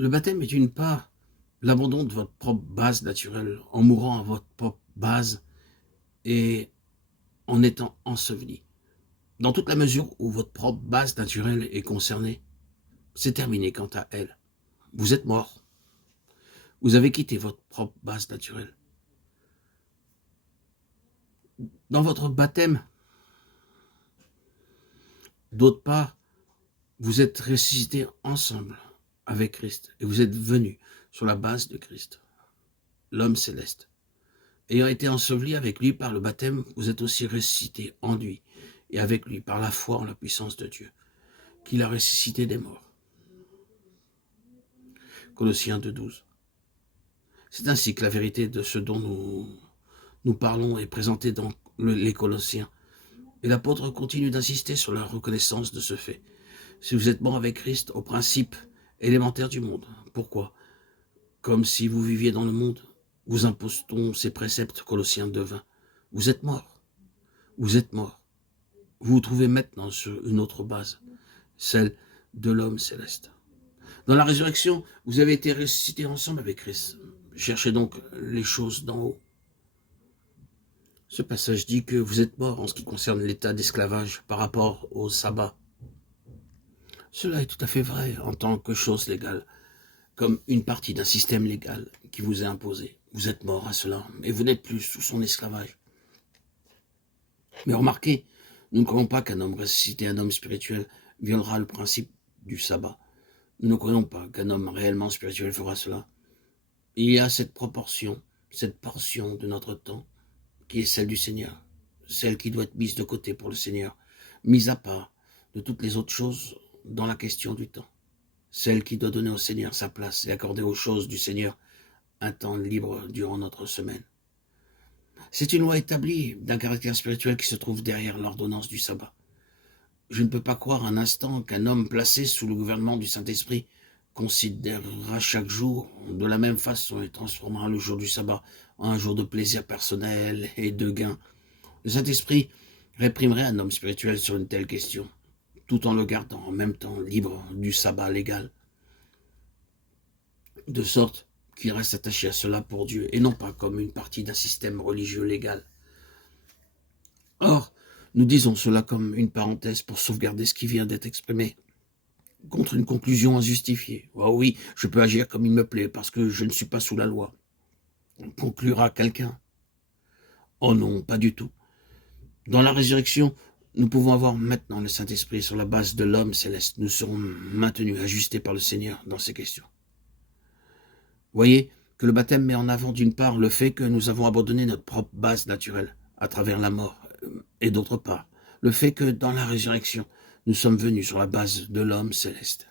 Le baptême est d'une part l'abandon de votre propre base naturelle, en mourant à votre propre base et en étant enseveli. Dans toute la mesure où votre propre base naturelle est concernée, c'est terminé quant à elle. Vous êtes mort. Vous avez quitté votre propre base naturelle. Dans votre baptême, d'autre part, vous êtes ressuscités ensemble avec Christ et vous êtes venus sur la base de Christ, l'homme céleste. Ayant été enseveli avec lui par le baptême, vous êtes aussi ressuscités en lui et avec lui par la foi en la puissance de Dieu, qu'il a ressuscité des morts. Colossiens 2,12. C'est ainsi que la vérité de ce dont nous parlons est présentée dans les Colossiens. Et l'apôtre continue d'insister sur la reconnaissance de ce fait. Si vous êtes mort avec Christ au principe élémentaire du monde, pourquoi? Comme si vous viviez dans le monde, vous impose-t-on ces préceptes, Colossiens 2,20. Vous êtes mort. Vous êtes mort. Vous vous trouvez maintenant sur une autre base, celle de l'homme céleste. Dans la résurrection, vous avez été ressuscités ensemble avec Christ. Cherchez donc les choses d'en haut. Ce passage dit que vous êtes mort en ce qui concerne l'état d'esclavage par rapport au sabbat. Cela est tout à fait vrai en tant que chose légale, comme une partie d'un système légal qui vous est imposé. Vous êtes mort à cela, et vous n'êtes plus sous son esclavage. Mais remarquez, nous ne croyons pas qu'un homme ressuscité, un homme spirituel, violera le principe du sabbat. Nous ne croyons pas qu'un homme réellement spirituel fera cela. Il y a cette proportion, cette portion de notre temps, qui est celle du Seigneur, celle qui doit être mise de côté pour le Seigneur, mise à part de toutes les autres choses dans la question du temps, celle qui doit donner au Seigneur sa place et accorder aux choses du Seigneur un temps libre durant notre semaine. C'est une loi établie d'un caractère spirituel qui se trouve derrière l'ordonnance du sabbat. Je ne peux pas croire un instant qu'un homme placé sous le gouvernement du Saint-Esprit considérera chaque jour de la même façon et transformera le jour du sabbat en un jour de plaisir personnel et de gain. Le Saint-Esprit réprimerait un homme spirituel sur une telle question, tout en le gardant en même temps libre du sabbat légal, de sorte qu'il reste attaché à cela pour Dieu, et non pas comme une partie d'un système religieux légal. Or, nous disons cela comme une parenthèse pour sauvegarder ce qui vient d'être exprimé, contre une conclusion injustifiée. Oh oui, je peux agir comme il me plaît, parce que je ne suis pas sous la loi. Conclura quelqu'un. Oh non, pas du tout. Dans la résurrection, nous pouvons avoir maintenant le Saint-Esprit sur la base de l'homme céleste. Nous serons maintenus, ajustés par le Seigneur dans ces questions. Voyez que le baptême met en avant d'une part le fait que nous avons abandonné notre propre base naturelle à travers la mort, et d'autre part, le fait que dans la résurrection, nous sommes venus sur la base de l'homme céleste.